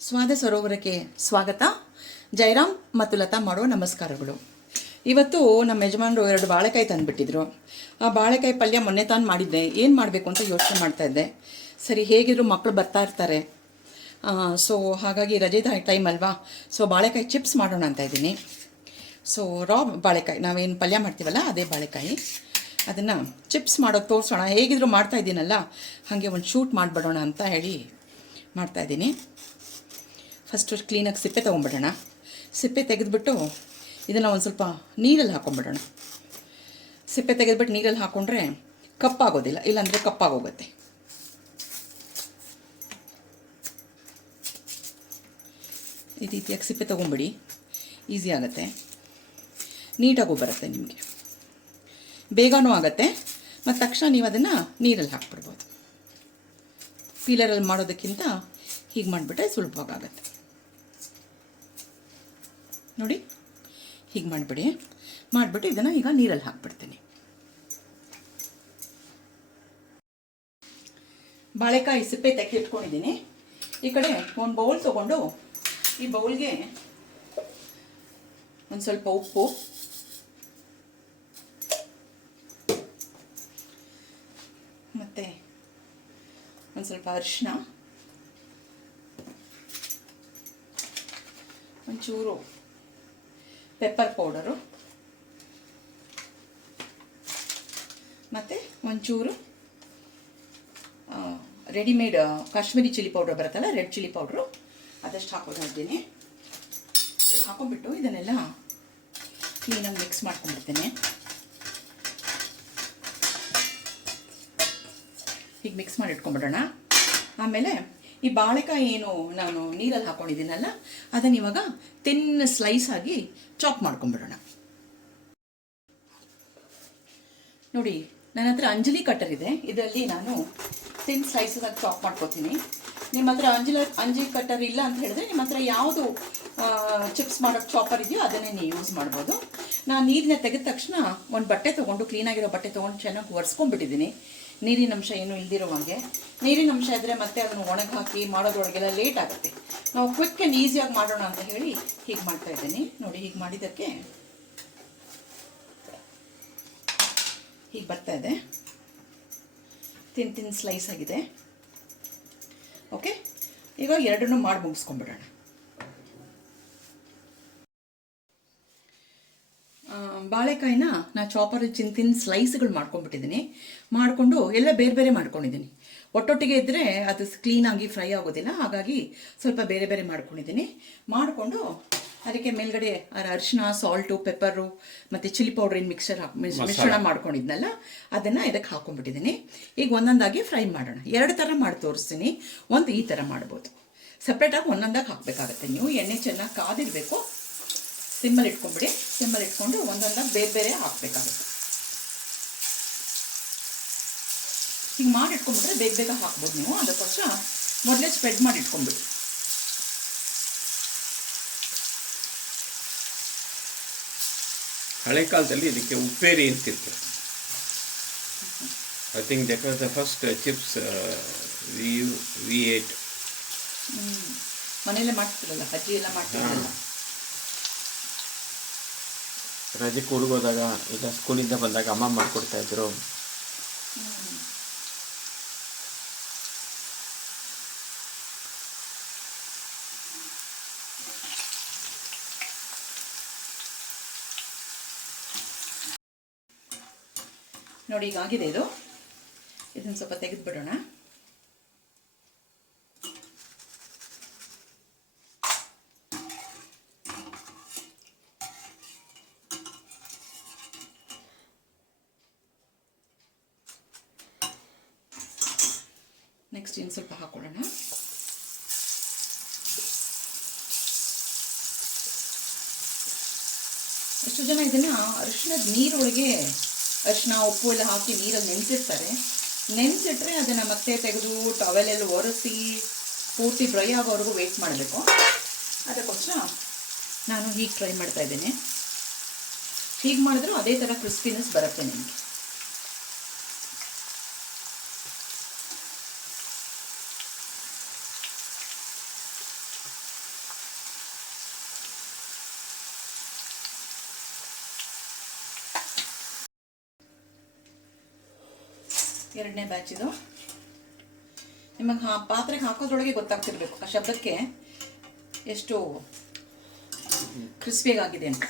ಸ್ವಾದ ಸರೋವರಕ್ಕೆ ಸ್ವಾಗತ. ಜಯರಾಮ್ ಮತ್ತು ಲತಾ ಮಾಡೋ ನಮಸ್ಕಾರಗಳು. ಇವತ್ತು ನಮ್ಮ ಯಜಮಾನರು 2 ಬಾಳೆಕಾಯಿ ತಂದುಬಿಟ್ಟಿದ್ರು. ಆ ಬಾಳೆಕಾಯಿ ಪಲ್ಯ ಮೊನ್ನೆ ತಾನು ಮಾಡಿದ್ದೆ. ಏನು ಮಾಡಬೇಕು ಅಂತ ಯೋಚನೆ ಮಾಡ್ತಾಯಿದ್ದೆ. ಸರಿ, ಹೇಗಿದ್ರು ಮಕ್ಕಳು ಬರ್ತಾ ಇರ್ತಾರೆ, ಸೊ ಹಾಗಾಗಿ ರಜೆ ಟೈಮ್ ಅಲ್ವಾ, ಸೊ ಬಾಳೆಕಾಯಿ ಚಿಪ್ಸ್ ಮಾಡೋಣ ಅಂತ ಇದ್ದೀನಿ. ಸೊ ರಾ ಬಾಳೆಕಾಯಿ ನಾವೇನು ಪಲ್ಯ ಮಾಡ್ತೀವಲ್ಲ ಅದೇ ಬಾಳೆಕಾಯಿ, ಅದನ್ನು ಚಿಪ್ಸ್ ಮಾಡೋದು ತೋರಿಸೋಣ. ಹೇಗಿದ್ರು ಮಾಡ್ತಾಯಿದ್ದೀನಲ್ಲ, ಹಾಗೆ ಒಂದು ಶೂಟ್ ಮಾಡಿಬಿಡೋಣ ಅಂತ ಹೇಳಿ ಮಾಡ್ತಾಯಿದ್ದೀನಿ. ಫಸ್ಟು ಕ್ಲೀನಾಗಿ ಸಿಪ್ಪೆ ತೊಗೊಂಬಿಡೋಣ. ಸಿಪ್ಪೆ ತೆಗೆದುಬಿಟ್ಟು ಇದನ್ನು ಒಂದು ಸ್ವಲ್ಪ ನೀರಲ್ಲಿ ಹಾಕ್ಕೊಂಬಿಡೋಣ. ಸಿಪ್ಪೆ ತೆಗೆದುಬಿಟ್ಟು ನೀರಲ್ಲಿ ಹಾಕ್ಕೊಂಡ್ರೆ ಕಪ್ಪಾಗೋದಿಲ್ಲ, ಇಲ್ಲಾಂದರೆ ಕಪ್ಪಾಗೋಗುತ್ತೆ. ಈ ರೀತಿಯಾಗಿ ಸಿಪ್ಪೆ ತೊಗೊಂಬಿಡಿ, ಈಸಿ ಆಗುತ್ತೆ, ನೀಟಾಗೂ ಬರುತ್ತೆ ನಿಮಗೆ, ಬೇಗನೂ ಆಗುತ್ತೆ. ಮತ್ತು ತಕ್ಷಣ ನೀವು ಅದನ್ನು ನೀರಲ್ಲಿ ಹಾಕ್ಬಿಡ್ಬೋದು. ಪೀಲರಲ್ಲಿ ಮಾಡೋದಕ್ಕಿಂತ ಹೀಗೆ ಮಾಡಿಬಿಟ್ರೆ ಸುಲಭವಾಗುತ್ತೆ. ನೋಡಿ, ಹೀಗೆ ಮಾಡಿಬಿಟ್ಟು ಇದನ್ನು ಈಗ ನೀರಲ್ಲಿ ಹಾಕ್ಬಿಡ್ತೀನಿ. ಬಾಳೆಕಾಯಿ ಸಿಪ್ಪೆ ತೆಗೆದಿಟ್ಕೊಂಡಿದ್ದೀನಿ. ಈ ಕಡೆ ಒಂದು ಬೌಲ್ ತೊಗೊಂಡು ಈ ಬೌಲ್ಗೆ ಒಂದು ಸ್ವಲ್ಪ ಉಪ್ಪು, ಮತ್ತು ಒಂದು ಸ್ವಲ್ಪ ಅರಿಶಿನ, ಒಂಚೂರು ಪೆಪ್ಪರ್ ಪೌಡರು, ಮತ್ತು ಒಂಚೂರು ರೆಡಿಮೇಡ್ ಕಾಶ್ಮೀರಿ ಚಿಲ್ಲಿ ಪೌಡರ್ ಬರುತ್ತಲ್ಲ, ರೆಡ್ ಚಿಲ್ಲಿ ಪೌಡ್ರು, ಅದಷ್ಟು ಹಾಕೋದು ನೋಡ್ತೀನಿ. ಹಾಕೊಂಡ್ಬಿಟ್ಟು ಇದನ್ನೆಲ್ಲ ಕ್ಲೀನಾಗಿ ಮಿಕ್ಸ್ ಮಾಡ್ಕೊಂಡ್ಬಿಡ್ತೇನೆ. ಹೀಗೆ ಮಿಕ್ಸ್ ಮಾಡಿ ಇಟ್ಕೊಂಡ್ಬಿಡೋಣ. ಆಮೇಲೆ ಈ ಬಾಳೆಕಾಯಿ ಏನು ನಾನು ನೀರಲ್ಲಿ ಹಾಕ್ಕೊಂಡಿದ್ದೀನಲ್ಲ, ಅದನ್ನು ಇವಾಗ ತಿನ್ನ ಸ್ಲೈಸ್ ಆಗಿ ಚಾಪ್ ಮಾಡ್ಕೊಂಡ್ಬಿಡೋಣ. ನೋಡಿ, ನನ್ನ ಹತ್ರ ಅಂಜಲಿ ಕಟ್ಟರ್ ಇದೆ. ಇದರಲ್ಲಿ ನಾನು ತಿನ್ ಸ್ಲೈಸದಾಗಿ ಚಾಪ್ ಮಾಡ್ಕೊತೀನಿ. ನಿಮ್ಮ ಹತ್ರ ಅಂಜಲಿ ಕಟ್ಟರ್ ಇಲ್ಲ ಅಂತ ಹೇಳಿದ್ರೆ, ನಿಮ್ಮ ಹತ್ರ ಯಾವುದು ಚಿಪ್ಸ್ ಮಾಡೋಕ್ಕೆ ಚಾಪರ್ ಇದೆಯೋ ಅದನ್ನೇ ನೀವು ಯೂಸ್ ಮಾಡ್ಬೋದು. ನಾನು ನೀರನ್ನ ತೆಗೆದ ತಕ್ಷಣ ಒಂದು ಬಟ್ಟೆ ತೊಗೊಂಡು, ಕ್ಲೀನಾಗಿರೋ ಬಟ್ಟೆ ತೊಗೊಂಡು ಚೆನ್ನಾಗಿ ಒರೆಸ್ಕೊಂಡ್ಬಿಟ್ಟಿದ್ದೀನಿ, ನೀರಿನ ಅಂಶ ಏನು ಇಲ್ದಿರೋ ಹಾಗೆ. ನೀರಿನ ಅಂಶ ಇದ್ದರೆ ಮತ್ತೆ ಅದನ್ನು ಒಣಗಿ ಹಾಕಿ ಮಾಡೋದ್ರೊಳಗೆಲ್ಲ ಲೇಟ್ ಆಗುತ್ತೆ. ನಾವು ಕ್ವಿಕ್ ಆ್ಯಂಡ್ ಈಸಿಯಾಗಿ ಮಾಡೋಣ ಅಂತ ಹೇಳಿ ಹೀಗೆ ಮಾಡ್ತಾಯಿದ್ದೀನಿ. ನೋಡಿ, ಹೀಗೆ ಮಾಡಿದ್ದಕ್ಕೆ ಹೀಗೆ ಬರ್ತಾಯಿದೆ, ತಿನ್ ಸ್ಲೈಸ್ ಆಗಿದೆ. ಓಕೆ, ಈಗ ಎರಡನ್ನೂ ಮಾಡಿ ಮುಗಿಸ್ಕೊಂಡ್ಬಿಡೋಣ. ಬಾಳೆಕಾಯಿನ ನಾನು ಚಾಪರಲ್ಲಿ ತಿನ್ ಸ್ಲೈಸ್ಗಳು ಮಾಡ್ಕೊಂಡ್ಬಿಟ್ಟಿದ್ದೀನಿ. ಮಾಡಿಕೊಂಡು ಎಲ್ಲ ಬೇರೆ ಬೇರೆ ಮಾಡ್ಕೊಂಡಿದ್ದೀನಿ. ಒಟ್ಟೊಟ್ಟಿಗೆ ಇದ್ದರೆ ಅದು ಕ್ಲೀನಾಗಿ ಫ್ರೈ ಆಗೋದಿಲ್ಲ, ಹಾಗಾಗಿ ಸ್ವಲ್ಪ ಬೇರೆ ಬೇರೆ ಮಾಡ್ಕೊಂಡಿದ್ದೀನಿ. ಮಾಡಿಕೊಂಡು ಅದಕ್ಕೆ ಮೇಲ್ಗಡೆ ಅರಿಶಿನ, ಸಾಲ್ಟು, ಪೆಪ್ಪರು ಮತ್ತು ಚಿಲ್ಲಿ ಪೌಡ್ರಿನ ಮಿಶ್ರಣ ಮಾಡ್ಕೊಂಡಿದ್ನಲ್ಲ, ಅದನ್ನು ಇದಕ್ಕೆ ಹಾಕ್ಕೊಂಡ್ಬಿಟ್ಟಿದ್ದೀನಿ. ಈಗ ಒಂದೊಂದಾಗಿ ಫ್ರೈ ಮಾಡೋಣ. 2 ಥರ ಮಾಡಿ ತೋರಿಸ್ತೀನಿ. ಒಂದು ಈ ಥರ ಮಾಡ್ಬೋದು, ಸಪ್ರೇಟಾಗಿ ಒಂದೊಂದಾಗಿ ಹಾಕಬೇಕಾಗತ್ತೆ. ನೀವು ಎಣ್ಣೆ ಚೆನ್ನಾಗಿ ಕಾದಿರಬೇಕು. ಸಿಮ್ಮಲ್ಲಿ ಇಟ್ಕೊಂಡ್ಬಿಡಿ. ಸಿಮ್ಮಲ್ಲಿ ಇಟ್ಕೊಂಡು ಒಂದೊಂದಾಗಿ ಬೇರೆ ಬೇರೆ ಹಾಕಬೇಕಾಗುತ್ತೆ. ಹೀಗೆ ಮಾಡಿ ಇಟ್ಕೊಂಡ್ಬಿಟ್ರೆ ಬೇಗ ಬೇಗ ಹಾಕ್ಬೋದು ನೀವು. ಅದಕ್ಕೋಸ್ಕರ ಮೊದಲೇ ಸ್ಪ್ರೆಡ್ ಮಾಡಿ ಇಟ್ಕೊಂಡ್ಬಿಡಿ. ಹಳೆ ಕಾಲದಲ್ಲಿ ಇದಕ್ಕೆ ಉಪ್ಪೇರಿ ಅಂತಿತ್ತು. I think that was the first chips we ate. ಮನೆಯಲ್ಲೇ ಮಾಡ್ತಿರಲ್ಲ, ಅಜ್ಜಿ ಎಲ್ಲ ಮಾಡ್ತಿರಲ್ಲ. ರಜೆಗೆ ಹುಡುಗೋದಾಗ ಈಗ ಸ್ಕೂಲಿಂದ ಬಂದಾಗ ಅಮ್ಮ ಮಾಡಿಕೊಡ್ತಾ ಇದ್ರು. ನೋಡಿ, ಈಗ ಆಗಿದೆ ಇದು. ಇದನ್ನು ಸ್ವಲ್ಪ ತೆಗೆದುಬಿಡೋಣ. ನೆಕ್ಸ್ಟ್ ಇನ್ನು ಸ್ವಲ್ಪ ಹಾಕೊಳ್ಳೋಣ. ಎಷ್ಟು ಜನ ಇದನ್ನು ಅರಿಶಿಣದ ನೀರೊಳಗೆ ಅರಿಶಿನ, ಉಪ್ಪು ಎಲ್ಲ ಹಾಕಿ ನೀರಲ್ಲಿ ನೆನೆಸಿರ್ತಾರೆ. ನೆನೆಸಿಟ್ರೆ ಅದನ್ನು ಮತ್ತೆ ತೆಗೆದು ಟವೆಲೆಲ್ಲ ಒರೆಸಿ ಪೂರ್ತಿ ಡ್ರೈ ಆಗೋವರೆಗೂ ವೇಟ್ ಮಾಡಬೇಕು. ಅದಕ್ಕೋಸ್ಕರ ನಾನು ಹೀಗೆ ಟ್ರೈ ಮಾಡ್ತಾಯಿದ್ದೇನೆ. ಹೀಗೆ ಮಾಡಿದ್ರೂ ಅದೇ ಥರ ಕ್ರಿಸ್ಪಿನೆಸ್ ಬರುತ್ತೆ ನಿಮಗೆ. ಎರಡನೇ ಬ್ಯಾಚ್ ಇದು. ನಿಮಗೆ ಪಾತ್ರೆಗೆ ಹಾಕೋದ್ರೊಳಗೆ ಗೊತ್ತಾಗ್ತಿರ್ಬೇಕು ಆ ಶಬ್ದಕ್ಕೆ ಎಷ್ಟು ಕ್ರಿಸ್ಪಿಯಾಗಿದೆ ಅಂತ.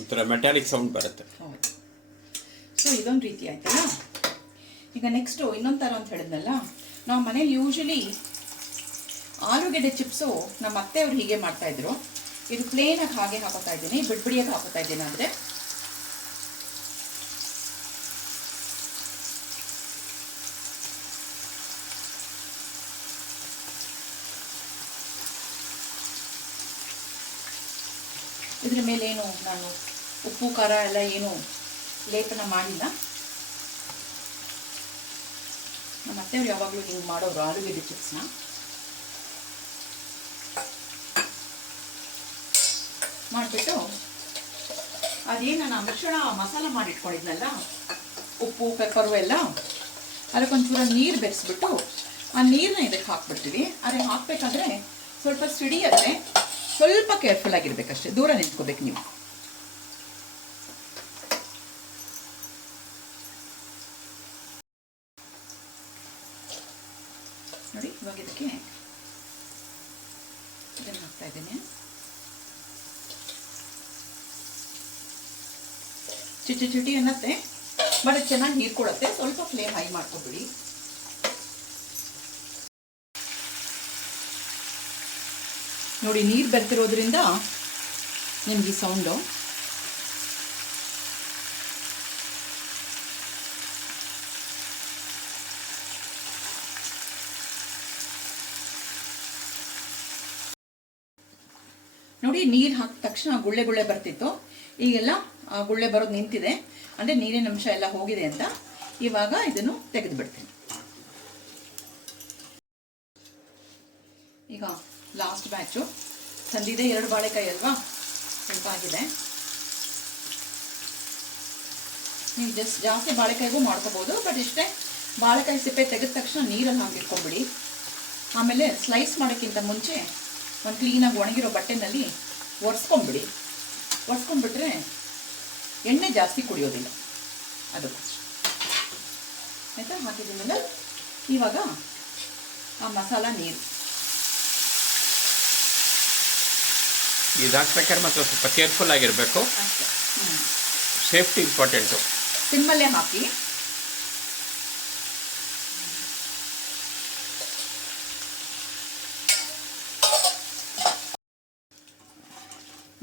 ಒಂಥರ ಮೆಟಾಲಿಕ್ ಸೌಂಡ್ ಬರುತ್ತೆ. ಹೌದು. ಸೊ ಇದೊಂದು ರೀತಿ ಆಯ್ತಲ್ಲ. ಈಗ ನೆಕ್ಸ್ಟು ಇನ್ನೊಂದು ಥರ ಅಂತ ಹೇಳಿದ್ನಲ್ಲ, ನಾವು ಮನೇಲಿ ಯೂಶಲಿ ಆಲೂಗೆಡ್ಡೆ ಚಿಪ್ಸು ನಮ್ಮ ಅತ್ತೆಯವರು ಹೀಗೆ ಮಾಡ್ತಾಯಿದ್ರು. ಇದು ಪ್ಲೇನಾಗಿ ಹಾಗೆ ಹಾಕೋತಾ ಇದ್ದೀನಿ, ಬಿಡ್ಬಿಡಿಯಾಗಿ ಹಾಕೋತಾ ಇದ್ದೀನಿ. ಅಂದರೆ ಇದ್ರ ಮೇಲೇನು ನಾನು ಉಪ್ಪು ಖಾರ ಎಲ್ಲ ಏನು ಲೇಪನ ಮಾಡಿಲ್ಲ. ನಮ್ಮ ಅತ್ತೆಯವ್ರು ಯಾವಾಗಲೂ ಹಿಂಗೆ ಮಾಡೋರು ಆಲೂಗೆಡ್ಡೆ ಚಿಪ್ಸ್ನ. ಮಾಡಿಬಿಟ್ಟು ಅದೇನು ನಾನು ಮಿಶ್ರಣ ಮಸಾಲ ಮಾಡಿಟ್ಕೊಂಡಿದ್ನಲ್ಲ, ಉಪ್ಪು ಪೆಪ್ಪರು ಎಲ್ಲ, ಅದಕ್ಕೊಂಚೂರ ನೀರು ಬೆರೆಸ್ಬಿಟ್ಟು ಆ ನೀರನ್ನ ಇದಕ್ಕೆ ಹಾಕ್ಬಿಡ್ತೀವಿ. ಅದೇ ಹಾಕಬೇಕಾದ್ರೆ ಸ್ವಲ್ಪ ಸಿಡಿಯತ್ತೆ, ಸ್ವಲ್ಪ ಕೇರ್ಫುಲ್ ಆಗಿರ್ಬೇಕಷ್ಟೇ, ದೂರ ನಿಂತ್ಕೋಬೇಕು ನೀವು. ನೋಡಿ ಇವಾಗ ಇದಕ್ಕೆ ಇದನ್ನು ಹಾಕ್ತಾ ಇದ್ದೀನಿ. ಚಿಟಿ ಅನ್ನತ್ತೆ, ಬಟ್ ಚೆನ್ನಾಗಿ ನೀರ್ಕೊಳತ್ತೆ. ಸ್ವಲ್ಪ ಫ್ಲೇಮ್ ಹೈ ಮಾಡ್ಕೊಬಿಡಿ. ನೋಡಿ ನೀರು ಬೆರ್ತಿರೋದ್ರಿಂದ ನಿಮ್ಗೆ ಈ ಸೌಂಡು. ನೋಡಿ ನೀರು ಹಾಕಿದ ತಕ್ಷಣ ಗುಳ್ಳೆ ಗುಳ್ಳೆ ಬರ್ತಿತ್ತು, ಈಗೆಲ್ಲ ಗುಳ್ಳೆ ಬರೋದು ನಿಂತಿದೆ. ಅಂದರೆ ನೀರಿನ ಅಂಶ ಎಲ್ಲ ಹೋಗಿದೆ ಅಂತ. ಇವಾಗ ಇದನ್ನು ತೆಗೆದು ಬಿಡ್ತೀನಿ. ಈಗ ಲಾಸ್ಟ್ ಬ್ಯಾಚು ತಂದಿದೆ, 2 ಬಾಳೆಕಾಯಿ ಅಲ್ವಾ, ಸ್ವಲ್ಪ ಆಗಿದೆ. ನೀವು ಜಾಸ್ತಿ ಬಾಳೆಕಾಯಿಗೂ ಮಾಡ್ಕೋಬೋದು, ಬಟ್ ಇಷ್ಟೇ. ಬಾಳೆಕಾಯಿ ಸಿಪ್ಪೆ ತೆಗೆದ ತಕ್ಷಣ ನೀರಲ್ಲಿ ಹಾಕಿಟ್ಕೊಂಡ್ಬಿಡಿ. ಆಮೇಲೆ ಸ್ಲೈಸ್ ಮಾಡೋಕ್ಕಿಂತ ಮುಂಚೆ ಒಂದು ಕ್ಲೀನಾಗಿ ಒಣಗಿರೋ ಬಟ್ಟೆನಲ್ಲಿ ಒರೆಸ್ಕೊಂಬಿಡಿ. ಒರೆಸ್ಕೊಂಡ್ಬಿಟ್ರೆ ಎಣ್ಣೆ ಜಾಸ್ತಿ ಕುಡಿಯೋದಿಲ್ಲ ಅದಕ್ಕೆ. ಆಯಿತಾ? ಹಾಕಿದ್ದೀನಲ್ಲ, ಇವಾಗ ಆ ಮಸಾಲ ನೀರು ಇದಾಕ್ಬೇಕಾದ್ರೆ ಮತ್ತೆ ಸ್ವಲ್ಪ ಕೇರ್ಫುಲ್ ಆಗಿರಬೇಕು. ಅಷ್ಟೇ. Safety important. ಸಿಮ್ಮಲ್ಲೇ ಹಾಕಿ.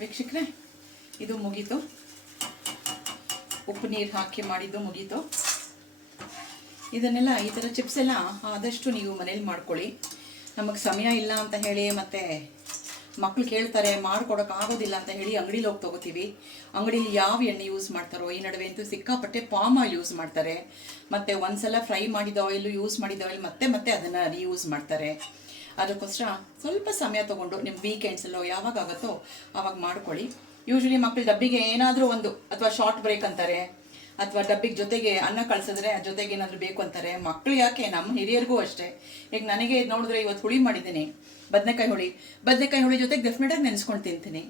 ವೀಕ್ಷಕರೇ, ಇದು ಮುಗೀತು. ಉಪ್ಪು ನೀರು ಹಾಕಿ ಮಾಡಿದ್ದು ಮುಗೀತು. ಇದನ್ನೆಲ್ಲ ಈ ಥರ ಚಿಪ್ಸ್ ಎಲ್ಲ ಆದಷ್ಟು ನೀವು ಮನೇಲಿ ಮಾಡ್ಕೊಳ್ಳಿ. ನಮಗೆ ಸಮಯ ಇಲ್ಲ ಅಂತ ಹೇಳಿ ಮತ್ತು ಮಕ್ಕಳು ಕೇಳ್ತಾರೆ, ಮಾಡ್ಕೊಡೋಕ್ಕಾಗೋದಿಲ್ಲ ಅಂತ ಹೇಳಿ ಅಂಗಡಿಲಿ ಹೋಗಿ ತೊಗೋತೀವಿ. ಅಂಗಡಿಲಿ ಯಾವ ಎಣ್ಣೆ ಯೂಸ್ ಮಾಡ್ತಾರೋ, ಈ ನಡುವೆ ಅಂತೂ ಸಿಕ್ಕಾಪಟ್ಟೆ ಪಾಮ್ ಆಯಿಲ್ ಯೂಸ್ ಮಾಡ್ತಾರೆ. ಮತ್ತು ಒಂದ್ಸಲ ಫ್ರೈ ಮಾಡಿದ ಆಯಿಲು ಯೂಸ್ ಮಾಡಿದ ಆಯಿಲ್ ಮತ್ತೆ ಅದನ್ನು ರೀಯೂಸ್ ಮಾಡ್ತಾರೆ. ಅದಕ್ಕೋಸ್ಕರ ಸ್ವಲ್ಪ ಸಮಯ ತೊಗೊಂಡು ನಿಮ್ಮ ವೀಕೆಂಡ್ಸಲ್ಲೋ ಯಾವಾಗ ಆಗುತ್ತೋ ಆವಾಗ ಮಾಡ್ಕೊಳ್ಳಿ. ಯೂಶ್ವಲಿ ಮಕ್ಕಳು ಡಬ್ಬಿಗೆ ಏನಾದರೂ ಒಂದು, ಅಥವಾ ಶಾರ್ಟ್ ಬ್ರೇಕ್ ಅಂತಾರೆ, ಅಥವಾ ಡಬ್ಬಿಗೆ ಜೊತೆಗೆ ಅನ್ನ ಕಳಿಸಿದ್ರೆ ಜೊತೆಗೆ ಏನಾದರೂ ಬೇಕು ಅಂತಾರೆ. ಮಕ್ಕಳು ಯಾಕೆ, ನಮ್ಮ ಹಿರಿಯರಿಗೂ ಅಷ್ಟೇ. ಈಗ ನನಗೆ ನೋಡಿದ್ರೆ ಇವತ್ತು ಹುಳಿ ಮಾಡಿದ್ದೀನಿ, ಬದನೆಕಾಯಿ ಹುಳಿ ಜೊತೆಗೆ ಡೆಫಿನೆಟಾಗಿ ನೆನೆಸ್ಕೊಂಡು ತಿಂತೀನಿ.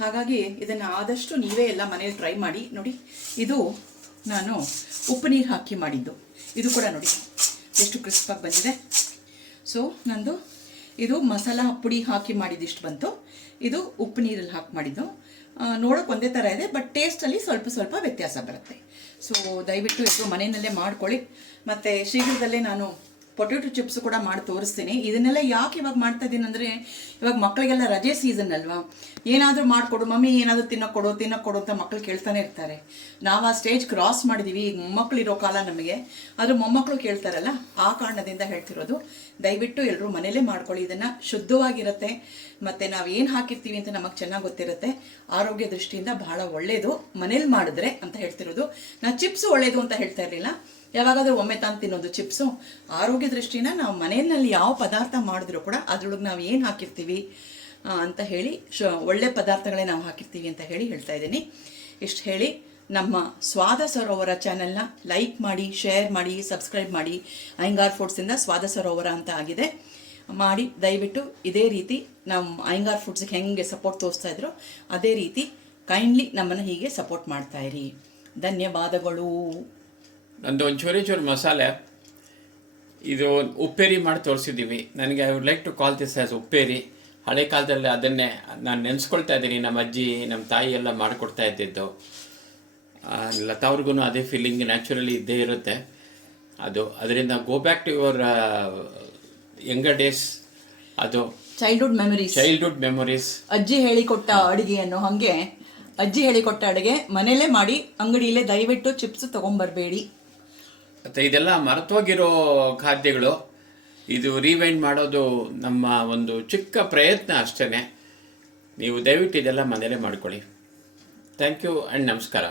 ಹಾಗಾಗಿ ಇದನ್ನು ಆದಷ್ಟು ನೀವೇ ಎಲ್ಲ ಮನೇಲಿ ಟ್ರೈ ಮಾಡಿ. ನೋಡಿ, ಇದು ನಾನು ಉಪ್ಪು ನೀರು ಹಾಕಿ ಮಾಡಿದ್ದು. ಇದು ಕೂಡ ನೋಡಿ ಎಷ್ಟು ಕ್ರಿಸ್ಪಾಗಿ ಬಂದಿದೆ. ಸೊ ನಂದು ಇದು ಮಸಾಲ ಪುಡಿ ಹಾಕಿ ಮಾಡಿದ್ದಿಷ್ಟು ಬಂತು. ಇದು ಉಪ್ಪು ನೀರಲ್ಲಿ ಹಾಕಿ ಮಾಡಿದ್ದು. ನೋಡೋಕೆ ಒಂದೇ ಥರ ಇದೆ, ಬಟ್ ಟೇಸ್ಟಲ್ಲಿ ಸ್ವಲ್ಪ ವ್ಯತ್ಯಾಸ ಬರುತ್ತೆ. ಸೊ ದಯವಿಟ್ಟು ಇದು ಮನೆಯಲ್ಲೇ ಮಾಡ್ಕೊಳ್ಳಿ. ಮತ್ತು ಶೀಘ್ರದಲ್ಲೇ ನಾನು ಪೊಟ್ಯಾಟೊ ಚಿಪ್ಸ್ ಕೂಡ ಮಾಡಿ ತೋರಿಸ್ತೀನಿ. ಇದನ್ನೆಲ್ಲ ಯಾಕೆ ಇವಾಗ ಮಾಡ್ತಾ ಇದ್ದೀನಿ ಅಂದರೆ, ಇವಾಗ ಮಕ್ಕಳಿಗೆಲ್ಲ ರಜೆ ಸೀಸನ್ ಅಲ್ವಾ, ಏನಾದರೂ ಮಾಡಿಕೊಡು ಮಮ್ಮಿ, ಏನಾದರೂ ತಿನ್ನಕ್ಕೊಡು ಅಂತ ಮಕ್ಕಳು ಕೇಳ್ತಾನೆ ಇರ್ತಾರೆ. ನಾವು ಆ ಸ್ಟೇಜ್ ಕ್ರಾಸ್ ಮಾಡಿದ್ದೀವಿ. ಈಗ ಮೊಮ್ಮಕ್ಕಳಿರೋ ಕಾಲ ನಮಗೆ, ಆದರೂ ಮೊಮ್ಮಕ್ಕಳು ಕೇಳ್ತಾರಲ್ಲ, ಆ ಕಾರಣದಿಂದ ಹೇಳ್ತಿರೋದು. ದಯವಿಟ್ಟು ಎಲ್ಲರೂ ಮನೇಲೇ ಮಾಡ್ಕೊಳ್ಳಿ. ಇದನ್ನು ಶುದ್ಧವಾಗಿರುತ್ತೆ, ಮತ್ತು ನಾವು ಏನು ಹಾಕಿರ್ತೀವಿ ಅಂತ ನಮಗೆ ಚೆನ್ನಾಗಿ ಗೊತ್ತಿರುತ್ತೆ. ಆರೋಗ್ಯ ದೃಷ್ಟಿಯಿಂದ ಬಹಳ ಒಳ್ಳೆಯದು ಮನೇಲಿ ಮಾಡಿದ್ರೆ ಅಂತ ಹೇಳ್ತಿರೋದು. ನಾನು ಚಿಪ್ಸ್ ಒಳ್ಳೆಯದು ಅಂತ ಹೇಳ್ತಾ ಇರಲಿಲ್ಲ, ಯಾವಾಗಾದರೂ ಒಮ್ಮೆ ತಾನು ತಿನ್ನೋದು ಚಿಪ್ಸು. ಆರೋಗ್ಯ ದೃಷ್ಟಿನ ನಾವು ಮನೆಯಲ್ಲಿ ಯಾವ ಪದಾರ್ಥ ಮಾಡಿದ್ರೂ ಕೂಡ ಅದ್ರೊಳಗೆ ನಾವು ಏನು ಹಾಕಿರ್ತೀವಿ ಅಂತ ಹೇಳಿ, ಒಳ್ಳೆ ಪದಾರ್ಥಗಳೇ ನಾವು ಹಾಕಿರ್ತೀವಿ ಅಂತ ಹೇಳ್ತಾ ಇದ್ದೀನಿ. ಇಷ್ಟು ಹೇಳಿ ನಮ್ಮ ಸ್ವಾದ ಸರೋವರ ಚಾನೆಲ್ನ ಲೈಕ್ ಮಾಡಿ, ಶೇರ್ ಮಾಡಿ, ಸಬ್ಸ್ಕ್ರೈಬ್ ಮಾಡಿ. ಅಯ್ಯಂಗಾರ್ ಫುಡ್ಸಿಂದ ಸ್ವಾದ ಸರೋವರ ಅಂತ ಆಗಿದೆ ಮಾಡಿ. ದಯವಿಟ್ಟು ಇದೇ ರೀತಿ ನಮ್ಮ ಅಯ್ಯಂಗಾರ್ ಫುಡ್ಸ್ಗೆ ಹೆಂಗೆ ಸಪೋರ್ಟ್ ತೋರಿಸ್ತಾ ಇದ್ರು ಅದೇ ರೀತಿ ಕೈಂಡ್ಲಿ ನಮ್ಮನ್ನು ಹೀಗೆ ಸಪೋರ್ಟ್ ಮಾಡ್ತಾ ಇರಿ. ಧನ್ಯವಾದಗಳು. ನಂದು ಒಂದು ಚೂರು ಮಸಾಲೆ ಇದು ಉಪ್ಪೇರಿ ಮಾಡಿ ತೋರಿಸಿದ್ದೀವಿ. ನನಗೆ I would like to call this as upperi. ಹಳೆ ಕಾಲದಲ್ಲಿ ಅದನ್ನೇ ನಾನು ನೆನೆಸ್ಕೊಳ್ತಾ ಇದ್ದೀನಿ. ನಮ್ಮ ಅಜ್ಜಿ ನಮ್ಮ ತಾಯಿ ಎಲ್ಲ ಮಾಡಿಕೊಡ್ತಾ ಇದ್ದಿದ್ದು. ಲತಾವ್ರಿಗೂ ಅದೇ ಫೀಲಿಂಗ್ ನ್ಯಾಚುರಲಿ ಇದ್ದೇ ಇರುತ್ತೆ. ಅದರಿಂದ go back to your younger days. ಅದು ಚೈಲ್ಡ್ಹುಡ್ ಮೆಮೊರೀಸ್. ಅಜ್ಜಿ ಹೇಳಿಕೊಟ್ಟ ಅಡುಗೆಯನ್ನು ಹಾಗೆ ಅಜ್ಜಿ ಹೇಳಿಕೊಟ್ಟ ಅಡುಗೆ ಮನೇಲೇ ಮಾಡಿ, ಅಂಗಡಿಯಲ್ಲೇ ದಯವಿಟ್ಟು ಚಿಪ್ಸ್ ತೊಗೊಂಬರ್ಬೇಡಿ. ಮತ್ತು ಇದೆಲ್ಲ ಮರೆತೋಗಿರೋ ಖಾದ್ಯಗಳು. ಇದು ರಿವೈಂಡ್ ಮಾಡೋದು ನಮ್ಮ ಒಂದು ಚಿಕ್ಕ ಪ್ರಯತ್ನ ಅಷ್ಟೇ. ನೀವು ದಯವಿಟ್ಟು ಇದೆಲ್ಲ ಮನೇಲೇ ಮಾಡ್ಕೊಳ್ಳಿ. ಥ್ಯಾಂಕ್ ಯು ಆ್ಯಂಡ್ ನಮಸ್ಕಾರ.